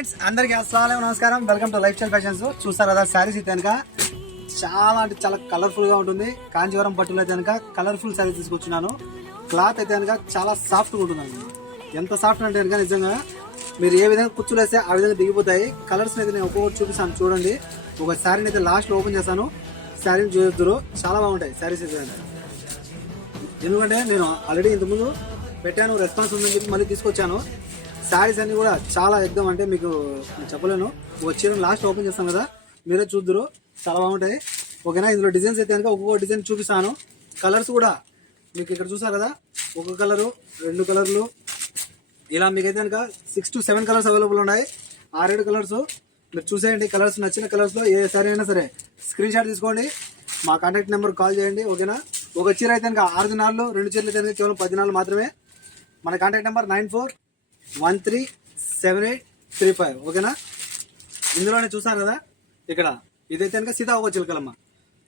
అందరికి అస్సలాము నమస్కారం. Welcome to life style fashions. చూస్తారు కదా శారీస్ అయితే కనుక చాలా అంటే చాలా కలర్ఫుల్ గా ఉంటుంది. కాంచీవరం పట్టులో అయితే కనుక కలర్ఫుల్ శారీస్ తీసుకొచ్చున్నాను. క్లాత్ అయితే కనుక చాలా సాఫ్ట్ గా ఉంటుందండి. ఎంత సాఫ్ట్ అంటే కనుక నిజంగా మీరు ఏ విధంగా కుచ్చులు వేస్తే ఆ విధంగా దిగిపోతాయి. కలర్స్ అయితే నేను ఒక్కొక్కటి చూపిస్తాను చూడండి. ఒక శారీని అయితే లాస్ట్ లో ఓపెన్ చేస్తాను. శారీని చూద్దరు చాలా బాగుంటాయి శారీస్ అయితే. ఎందుకంటే నేను ఆల్రెడీ ఇంతకుముందు పెట్టాను, రెస్పాన్స్ ఉందని చెప్పి మళ్ళీ తీసుకొచ్చాను. శారీస్ అన్ని కూడా చాలా ఎగ్దం అంటే మీకు చెప్పలేను. వచ్చి లాస్ట్ ఓపెన్ చేస్తాను కదా, మీరే చూద్దరు చాలా బాగుంటాయి. ఓకేనా, ఇందులో డిజైన్స్ అయితే కనుక ఒక్కొక్క డిజైన్ చూపిస్తాను. కలర్స్ కూడా మీకు ఇక్కడ చూసారు కదా, ఒక కలరు 2 కలర్లు ఇలా మీకైతే కనుక 6 to 7 కలర్స్ అవైలబుల్ ఉన్నాయి. 6-7 కలర్స్ మీరు చూసేయండి. కలర్స్ నచ్చిన కలర్స్లో ఏ శారీ అయినా సరే స్క్రీన్ షాట్ తీసుకోండి, మా కాంటాక్ట్ నెంబర్ కాల్ చేయండి. ఓకేనా, ఒక చీర అయితే కనుక 6 దినాలు, 2 చీరలు అయితే కనుక కేవలం 10 దినాలు మాత్రమే. మన కాంటాక్ట్ నెంబర్ 94137835. ఓకేనా, ఇందులోనే చూసాను కదా ఇక్కడ ఇదైతే కనుక సీతాకోక చిలుకలమ్మ.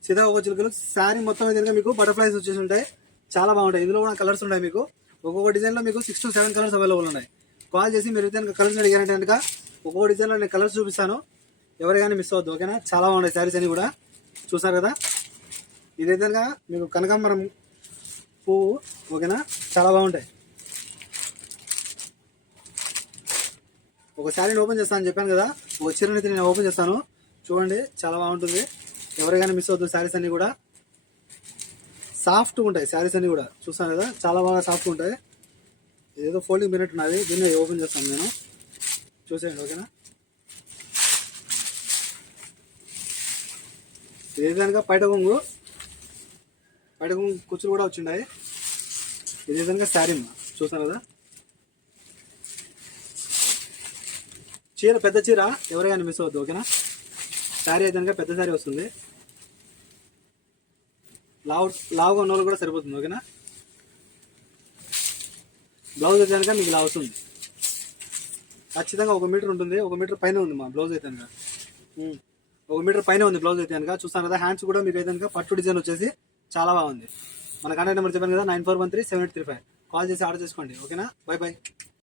సీతాకోక చిలుకలు శారీ మొత్తం అయితే కనుక మీకు బటర్ఫ్లైస్ వచ్చేసి ఉంటాయి, చాలా బాగుంటాయి. ఇందులో కూడా కలర్స్ ఉంటాయి. మీకు ఒక్కొక్క డిజైన్లో మీకు 6 to 7 కలర్స్ అవైలబుల్ ఉన్నాయి. కాల్ చేసి మీరు అయితే కనుక కలర్స్ అడిగారంటే కనుక ఒక్కొక్క డిజైన్లో నేను కలర్స్ చూపిస్తాను, ఎవరు కానీ మిస్ అవ్వద్దు. ఓకేనా, చాలా బాగుంటాయి శారీస్ అన్ని కూడా. చూసారు కదా, ఇదైతే కనుక మీకు కనకాంబరం పువ్వు. ఓకేనా, చాలా బాగుంటాయి. ఒక శారీని ఓపెన్ చేస్తాను చెప్పాను కదా, ఒక చీరని అయితే నేను ఓపెన్ చేస్తాను చూడండి, చాలా బాగుంటుంది. ఎవరికైనా మిస్ అవుతుంది. శారీస్ అన్ని కూడా సాఫ్ట్గా ఉంటాయి. శారీస్ అన్ని కూడా చూస్తాను కదా, చాలా బాగా సాఫ్ట్గా ఉంటాయి. ఏదో ఫోల్డింగ్ పోయినట్టున్నది, దీన్ని ఓపెన్ చేస్తాను నేను, చూసేయండి. ఓకేనా, ఇది కనుక పైట కొంగు కుచ్చులు కూడా వచ్చిండాయి. ఇది కనుక శారీ చూస్తాను కదా, చీర పెద్ద చీర, ఎవరైనా మిస్ అవద్దు. ఓకేనా, శారీ అయితే కనుక పెద్ద శారీ వస్తుంది, లావుగా ఉన్న వాళ్ళు కూడా సరిపోతుంది. ఓకేనా, బ్లౌజ్ అయితే కనుక మీకు ఇలా వస్తుంది. ఖచ్చితంగా 1 మీటర్ ఉంటుంది, 1 మీటర్ పైన ఉంది మా బ్లౌజ్ అయితే కనుక. 1 మీటర్ పైన ఉంది బ్లౌజ్ అయితే కనుక. చూస్తాను కదా, హ్యాండ్స్ కూడా మీకు అయితే కనుక పట్టు డిజైన్ వచ్చేసి చాలా బాగుంది. మన కాంటాక్ట్ నెంబర్ చెప్పాను కదా, 94137835. కాల్ చేసి ఆర్డర్ చేసుకోండి. ఓకేనా, బై బై.